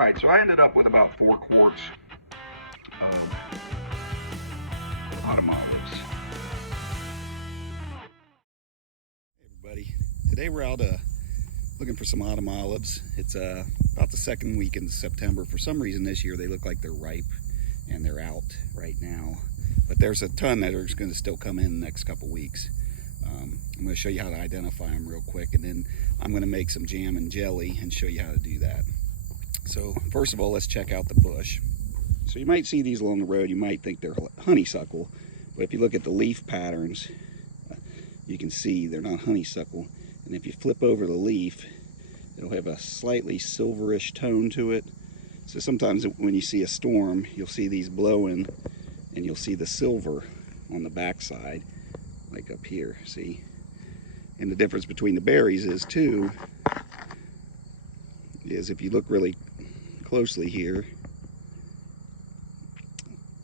Alright, so I ended up with about 4 quarts of autumn olives. Hey everybody, today we're out looking for some autumn olives. It's about the second week in September. For some reason this year they look like they're ripe and they're out right now. But there's a ton that are going to still come in the next couple weeks. I'm going to show you how to identify them real quick, and then I'm going to make some jam and jelly and show you how to do that. So first of all, let's check out the bush. So you might see these along the road. You might think they're honeysuckle, but if you look at the leaf patterns, you can see they're not honeysuckle. And if you flip over the leaf, it'll have a slightly silverish tone to it. So sometimes when you see a storm, you'll see these blowing and you'll see the silver on the backside, like up here, see? And the difference between the berries is too, is if you look really closely here,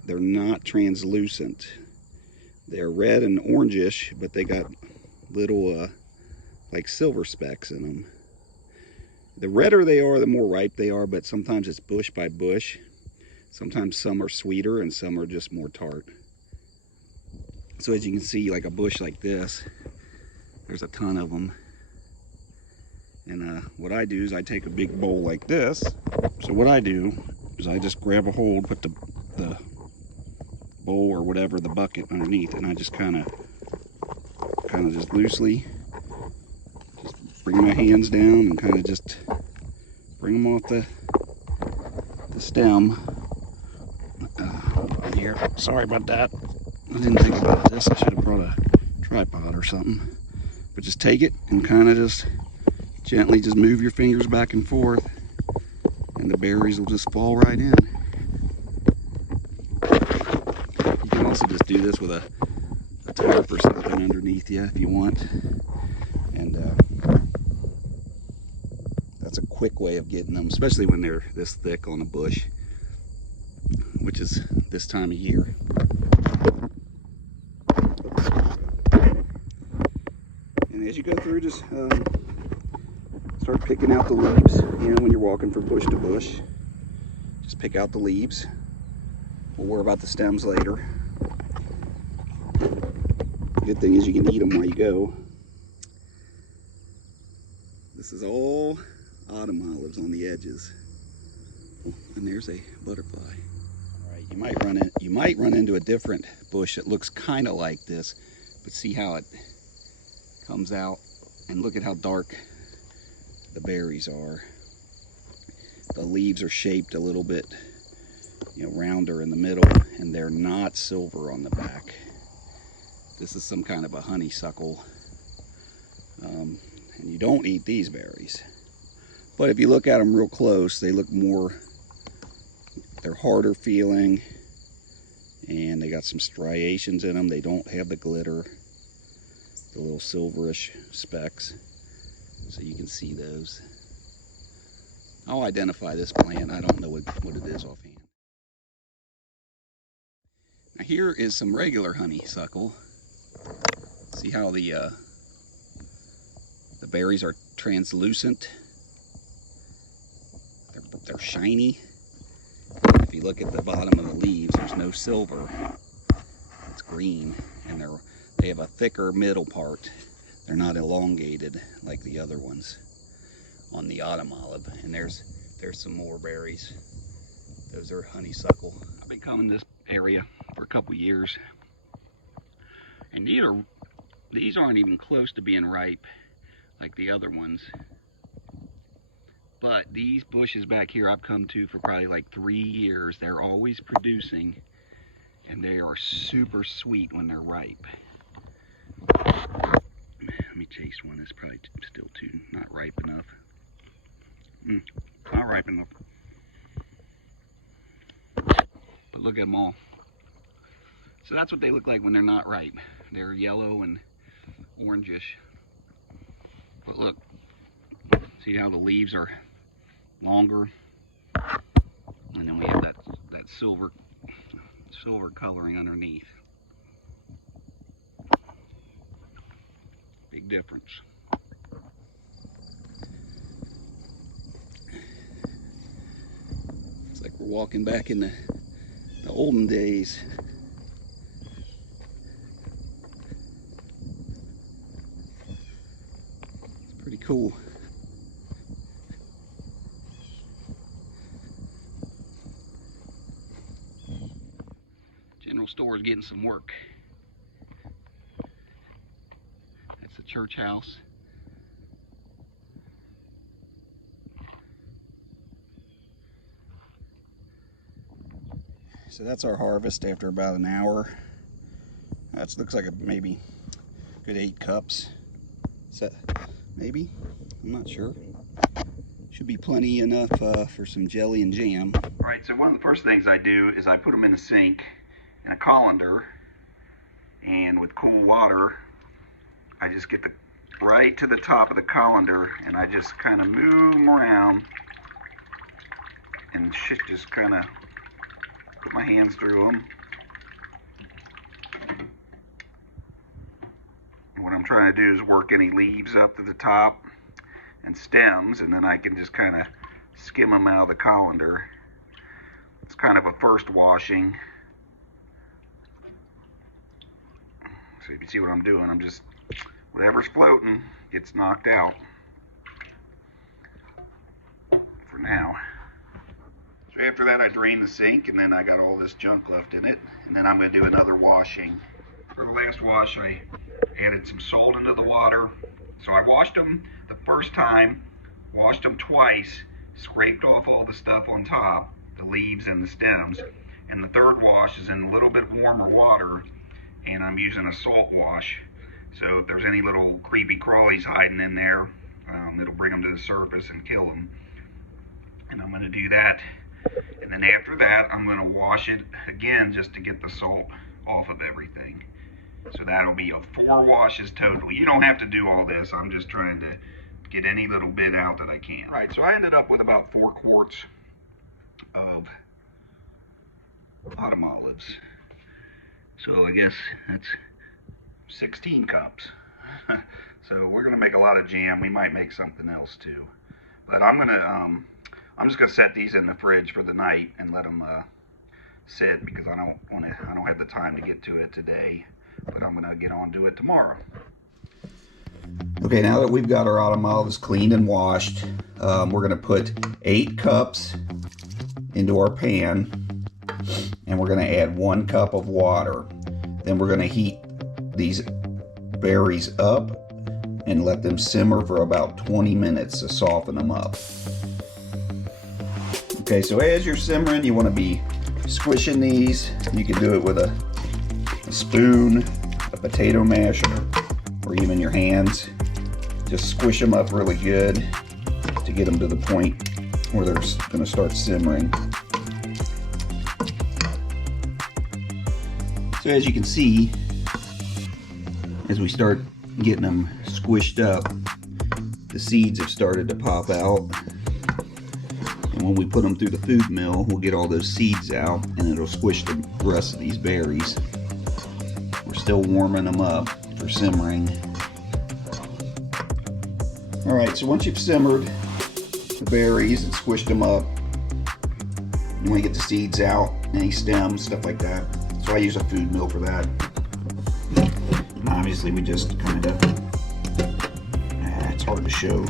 they're not translucent. They're red and orangish, but they got little like silver specks in them. The redder they are, the more ripe they are, but sometimes it's bush by bush. Sometimes some are sweeter and some are just more tart. So as you can see, like a bush like this, there's a ton of them. And what I do is I take a big bowl like this. So what I do is I just grab a hold, put the bowl or whatever, the bucket underneath, and I just kind of just loosely just bring my hands down and kind of just bring them off the stem. Here, sorry about that. I didn't think about this. I should have brought a tripod or something. But just take it and kind of just gently just move your fingers back and forth, and the berries will just fall right in. You can also just do this with a tarp or something underneath you if you want. And that's a quick way of getting them, especially when they're this thick on a bush, which is this time of year. And as you go through, just start picking out the leaves. You know, when you're walking from bush to bush, just pick out the leaves. We'll worry about the stems later. The good thing is you can eat them while you go. This is all autumn olives on the edges. Oh, and there's a butterfly. All right, you might run into a different bush that looks kind of like this, but see how it comes out, and look at how dark the berries are. The leaves are shaped a little bit, you know, rounder in the middle, and they're not silver on the back. This is some kind of a honeysuckle, and you don't eat these berries. But if you look at them real close, they look more, they're harder feeling, and they got some striations in them. They don't have the glitter, the little silverish specks, so you can see those. I'll identify this plant. I don't know what it is offhand. Now here is some regular honeysuckle. See how the berries are translucent. They're shiny. If you look at the bottom of the leaves, there's no silver. It's green, and they have a thicker middle part. They're not elongated like the other ones on the autumn olive. And there's some more berries. Those are honeysuckle. I've been coming this area for a couple years, and these aren't even close to being ripe like the other ones. But these bushes back here I've come to for probably like 3 years. They're always producing, and they are super sweet when they're ripe. Let me taste one. It's probably still not ripe enough. Not ripe enough. But look at them all. So that's what they look like when they're not ripe. They're yellow and orangish. But look, see how the leaves are longer, and then we have that silver coloring underneath. Big difference. Like we're walking back in the olden days. It's pretty cool. General store is getting some work. That's the church house. So that's our harvest after about an hour. That looks like maybe good 8 cups. Is that maybe? I'm not sure. Should be plenty enough for some jelly and jam. All right, so one of the first things I do is I put them in a sink in a colander, and with cool water, I just get right to the top of the colander, and I just kind of move them around, and just kind of put my hands through them. And what I'm trying to do is work any leaves up to the top and stems, and then I can just kind of skim them out of the colander. It's kind of a first washing. So if you see what I'm doing, I'm just, whatever's floating gets knocked out for now. So after that, I drain the sink, and then I got all this junk left in it, and then I'm going to do another washing. For the last wash, I added some salt into the water. So I washed them the first time, washed them twice, scraped off all the stuff on top, the leaves and the stems, and the third wash is in a little bit warmer water, and I'm using a salt wash. So if there's any little creepy crawlies hiding in there, it'll bring them to the surface and kill them. And I'm going to do that. And then after that, I'm going to wash it again just to get the salt off of everything. So that'll be 4 washes total. You don't have to do all this. I'm just trying to get any little bit out that I can. All right, so I ended up with about 4 quarts of autumn olives. So I guess that's 16 cups. So we're gonna make a lot of jam. We might make something else too. But I'm just gonna set these in the fridge for the night and let them sit, because I don't have the time to get to it today. But I'm gonna get on to it tomorrow. Okay, now that we've got our autumn olives cleaned and washed, we're gonna put 8 cups into our pan, and we're gonna add 1 cup of water. Then we're gonna heat these berries up and let them simmer for about 20 minutes to soften them up. Okay, so as you're simmering, you wanna be squishing these. You can do it with a spoon, a potato masher, or even your hands. Just squish them up really good to get them to the point where they're going to start simmering. So as you can see, as we start getting them squished up, the seeds have started to pop out. And when we put them through the food mill, we'll get all those seeds out, and it'll squish the rest of these berries. We're still warming them up for simmering. Alright, so once you've simmered the berries and squished them up, you want to get the seeds out, any stems, stuff like that. So I use a food mill for that. And obviously we just kind of, it's hard to show.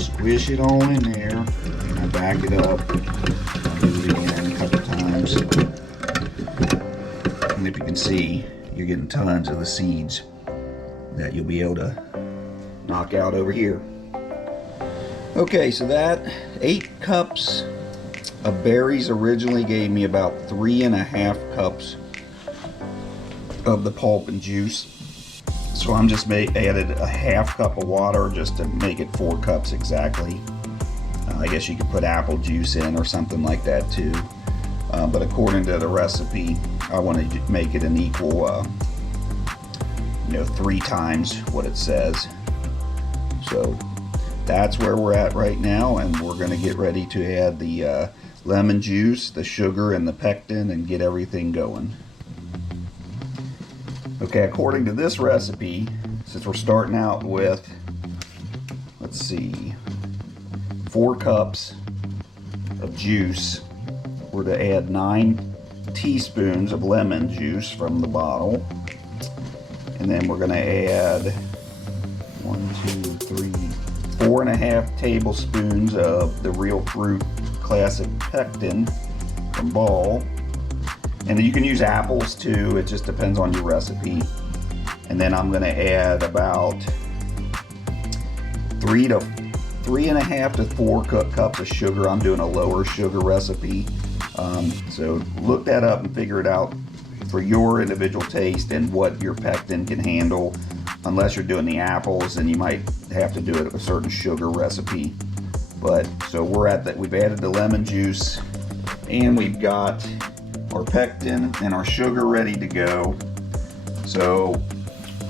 Squish it all in there, and I back it up. I'll do it again a couple times. And if you can see, you're getting tons of the seeds that you'll be able to knock out over here. Okay, so that 8 cups of berries originally gave me about 3.5 cups of the pulp and juice. So I'm just added a 1/2 cup of water just to make it 4 cups exactly. I guess you could put apple juice in or something like that too. But according to the recipe, I want to make it an equal, 3 times what it says. So that's where we're at right now, and we're going to get ready to add the lemon juice, the sugar, and the pectin and get everything going. Okay, according to this recipe, since we're starting out with, let's see, 4 cups of juice. We're to add 9 teaspoons of lemon juice from the bottle. And then we're going to add 4.5 tablespoons of the Real Fruit Classic Pectin from Ball. And you can use apples too, it just depends on your recipe. And then I'm going to add about 3.5 to 4 cups of sugar. I'm doing a lower sugar recipe. So look that up and figure it out for your individual taste and what your pectin can handle. Unless you're doing the apples, then you might have to do it with a certain sugar recipe. But so we're at that. We've added the lemon juice, and we've got our pectin and our sugar ready to go. So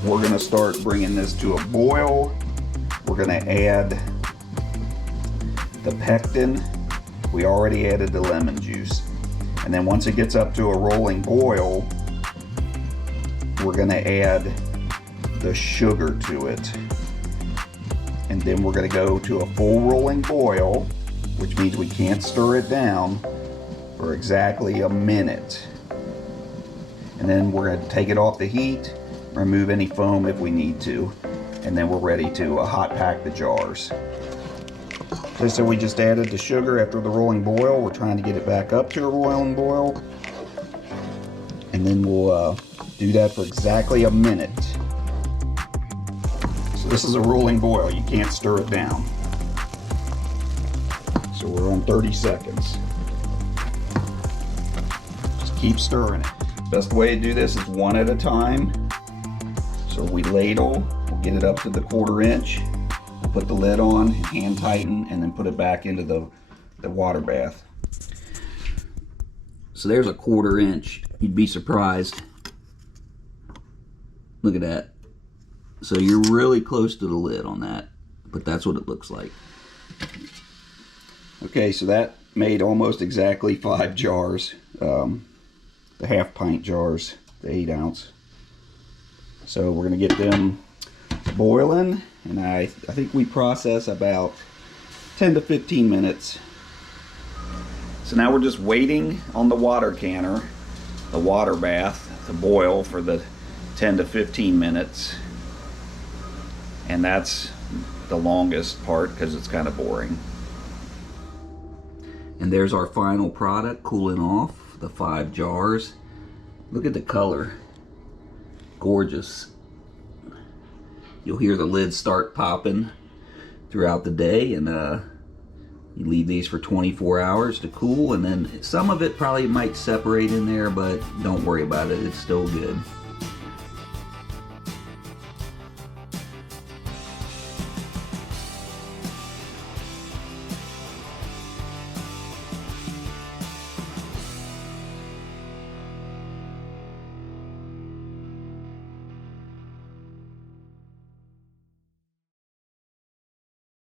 we're going to start bringing this to a boil. We're going to add the pectin. We already added the lemon juice. And then once it gets up to a rolling boil, we're going to add the sugar to it. And then we're going to go to a full rolling boil, which means we can't stir it down for exactly a minute. And then we're going to take it off the heat, remove any foam if we need to, and then we're ready to hot pack the jars. So we just added the sugar after the rolling boil. We're trying to get it back up to a rolling boil. And then we'll do that for exactly a minute. So this is a rolling boil. You can't stir it down. So we're on 30 seconds. Just keep stirring it. Best way to do this is one at a time. So we ladle, we'll get it up to the 1/4 inch. We'll put the lid on, hand tighten, and then put it back into the water bath. So there's a 1/4 inch. You'd be surprised. Look at that. So you're really close to the lid on that, but that's what it looks like. Okay, so that made almost exactly 5 jars. The 1/2 pint jars, the 8 ounce. So we're gonna get them boiling, and I think we process about 10 to 15 minutes. So now we're just waiting on the water canner, the water bath, to boil for the 10 to 15 minutes. And that's the longest part because it's kind of boring. And there's our final product cooling off, the 5 jars. Look at the color. Gorgeous. You'll hear the lids start popping throughout the day, and you leave these for 24 hours to cool, and then some of it probably might separate in there, but don't worry about it, it's still good.